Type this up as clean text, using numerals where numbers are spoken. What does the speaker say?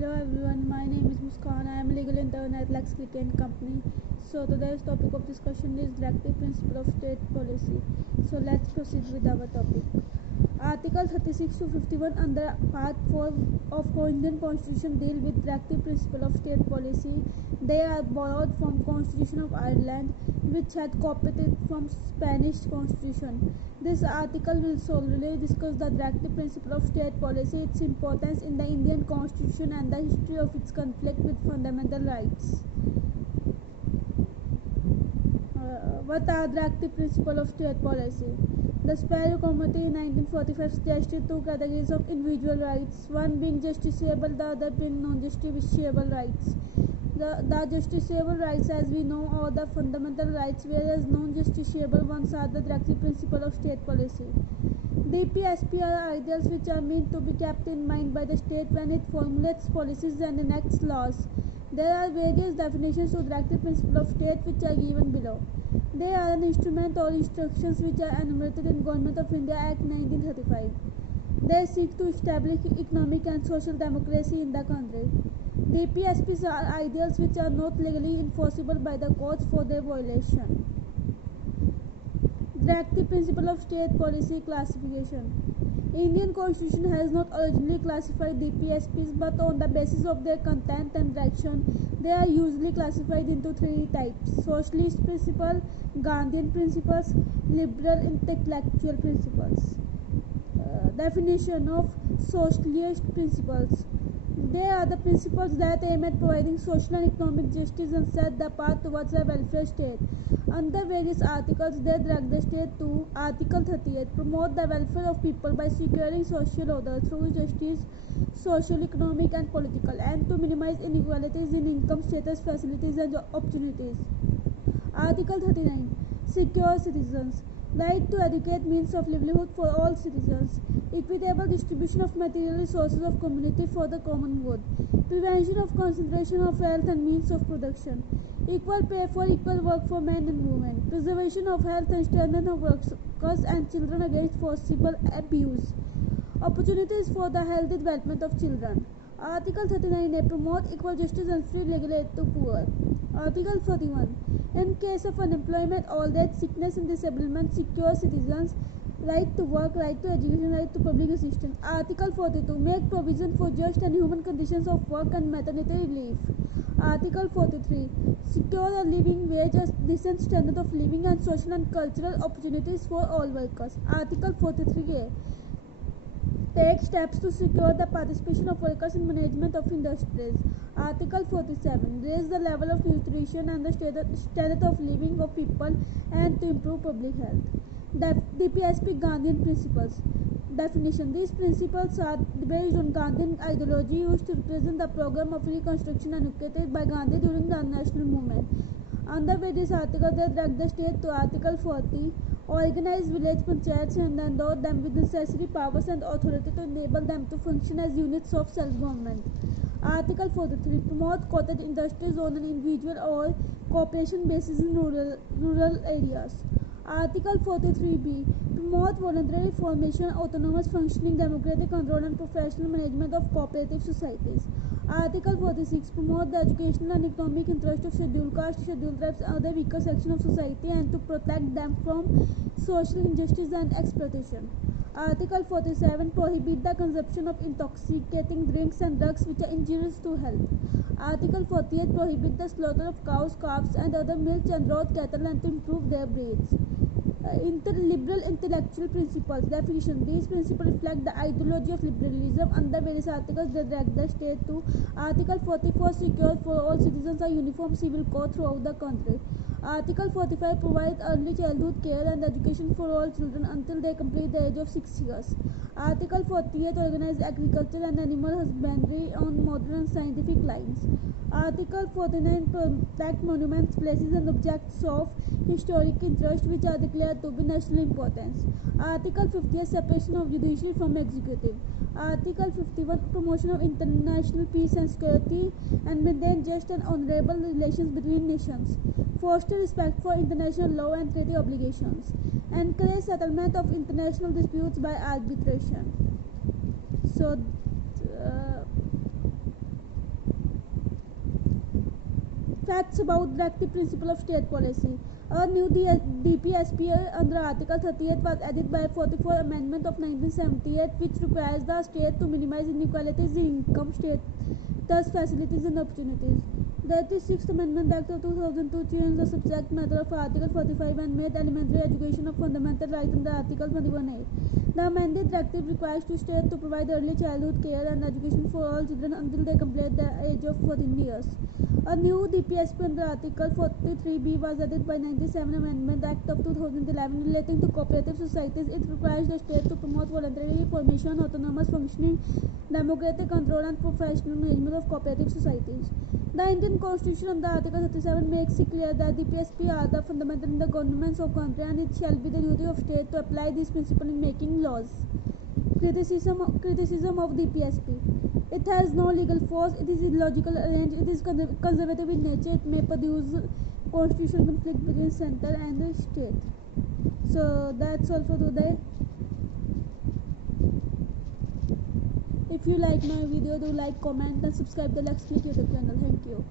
Hello everyone, my name is Muskan. I am a legal intern at Lex Cricket Company. So today's topic of discussion is directive principle of state policy. So let's proceed with our topic. Article 36 to 51 under Part 4 of Indian Constitution deal with directive principle of state policy. They are borrowed from Constitution of Ireland, which had copied it from Spanish Constitution. This article will solely discuss the directive principle of state policy, its importance in the Indian Constitution, and the history of its conflict with fundamental rights. What are directive principle of state policy? The Sparrow Committee in 1945 suggested two categories of individual rights, one being justiciable, the other being non-justiciable rights. The justiciable rights, as we know, are the fundamental rights, whereas non-justiciable ones are the directive principle of state policy. DPSP are ideals which are meant to be kept in mind by the state when it formulates policies and enacts laws. There are various definitions of directive principle of state which are given below. They are an instrument or instructions which are enumerated in Government of India Act 1935. They seek to establish economic and social democracy in the country. DPSPs are ideals which are not legally enforceable by the courts for their violation. Directive principle of state policy classification. Indian Constitution has not originally classified DPSPs, but on the basis of their content and direction, they are usually classified into three types: socialist principle, Gandhian principles, liberal intellectual principles. Definition of socialist principles. They are the principles that aim at providing social and economic justice and set the path towards a welfare state. Under various articles, they direct the state to Article 38, promote the welfare of people by securing social order through justice, social, economic and political, and to minimize inequalities in income, status, facilities and opportunities. Article 39, secure citizens. Right to educate means of livelihood for all citizens. Equitable distribution of material resources of community for the common good. Prevention of concentration of wealth and means of production. Equal pay for equal work for men and women. Preservation of health and strengthening of workers and children against forcible abuse. Opportunities for the healthy development of children. Article 39A, promote equal justice and free legal aid to poor. Article 41, in case of unemployment, old age, sickness and disablement, secure citizens. Right to work, right to education, right to public assistance. Article 42, make provision for just and human conditions of work and maternity leave. Article 43, secure a living wage, a decent standard of living and social and cultural opportunities for all workers. Article 43A, take steps to secure the participation of workers in management of industries. Article 47, raise the level of nutrition and the standard of living of people and to improve public health. DPSP Gandhian principles. Definition. These principles are based on Gandhian ideology used to represent the program of reconstruction advocated by Gandhi during the national movement. Under various articles, they direct the state to Article 40, organize village panchayats and endow them with necessary powers and authority to enable them to function as units of self-government. Article 43, promote cottage industries on an individual or cooperation basis in rural areas. Article 43B, promote voluntary formation, autonomous functioning, democratic control and professional management of cooperative societies. Article 46, promote the educational and economic interest of scheduled caste, scheduled tribes and other weaker sections of society and to protect them from social injustice and exploitation. Article 47, prohibit the consumption of intoxicating drinks and drugs which are injurious to health. Article 48, prohibit the slaughter of cows, calves and other milk and raw cattle and to improve their breeds. Liberal intellectual principles. Definition. These principles reflect the ideology of liberalism. Under various articles, they direct the state to Article 44, secure for all citizens a uniform civil code throughout the country. Article 45, provide early childhood care and education for all children until they complete the age of 6 years. Article 48, organize agriculture and animal husbandry on modern and scientific lines. Article 49, protect monuments, places and objects of historic interest which are declared to be national importance. Article 50, separation of judiciary from executive. Article 51, promotion of international peace and security and maintain just and honorable relations between nations. Foster respect for international law and treaty obligations. Encourage settlement of international disputes by arbitration. So Facts about directive principle of state policy. A new DPSP under Article 38 was added by 44 Amendment of 1978, which requires the state to minimize inequalities in income, status, facilities and opportunities. The 86th Amendment Act of 2002 changed the subject matter of Article 45 and made elementary education a fundamental right under Article 21A. The amended directive requires the state to provide early childhood care and education for all children until they complete the age of 14 years. A new DPSP under Article 43B was added by 97 Amendment Act of 2011 relating to cooperative societies. It requires the state to promote voluntary formation, autonomous functioning, democratic control and professional management of cooperative societies. The Indian Constitution under Article 37 makes it clear that DPSP are the fundamental in the governments of country, and it shall be the duty of state to apply this principle in making laws. Criticism of DPSP. It has no legal force, it is illogical arranged, it is conservative in nature, it may produce constitutional conflict between center and the state. So that's all for today. If you like my video, do like, comment and subscribe the Let's Click YouTube channel. Thank you.